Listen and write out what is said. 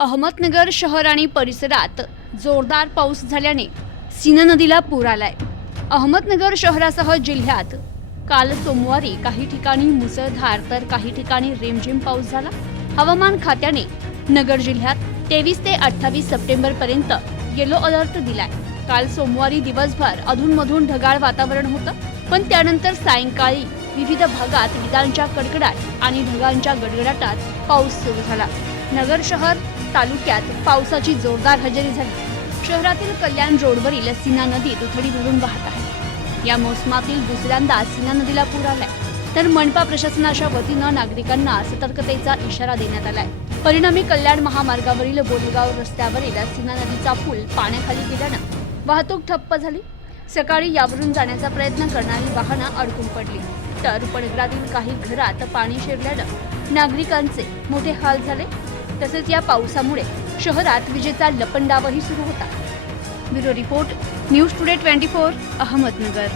अहमदनगर शहर आणि परिसरात जोरदार पाऊस झाल्याने सीना नदीला पूर आलाय. अहमदनगर शहरासह जिल्ह्यात काल सोमवारी काही ठिकाणी मुसळधार तर काही ठिकाणी रेमझिम पाऊस झाला. हवामान खात्याने नगर जिल्ह्यात तेवीस ते अठ्ठावीस सप्टेंबर पर्यंत येलो अलर्ट दिलाय. काल सोमवारी दिवसभर अधूनमधून ढगाळ वातावरण होतं पण त्यानंतर सायंकाळी विविध भागात विजांच्या कडकडाट आणि ढगांच्या गडगडाटात पाऊस सुरू झाला. नगर शहर तालुक्यात पावसाची जोरदार हजेरी झाली. शहरातील कल्याण रोडवरील सीना नदी दुथडी भरून वाहत आहे. या मोसमातील दुसऱ्यांदा सीना नदीला पूर आलाय. तर मनपा प्रशासनाच्या वतीनं नागरिकांना सतर्कतेचा इशारा देण्यात आलाय. परिणामी कल्याण महामार्गावरील बोलगाव रस्त्यावरील सीना नदीचा पूल पाण्याखाली गेल्यानं वाहतूक ठप्प झाली. सकाळी यावरून जाण्याचा प्रयत्न करणारी वाहनं अडकून पडली. तर उपनगरातील काही घरात पाणी शिरल्यानं नागरिकांचे मोठे हाल झाले. तसेच या पावसामुळे शहरात विजेचा लपंडावही सुरू होता. Bureau report news today twenty four Ahmednagar.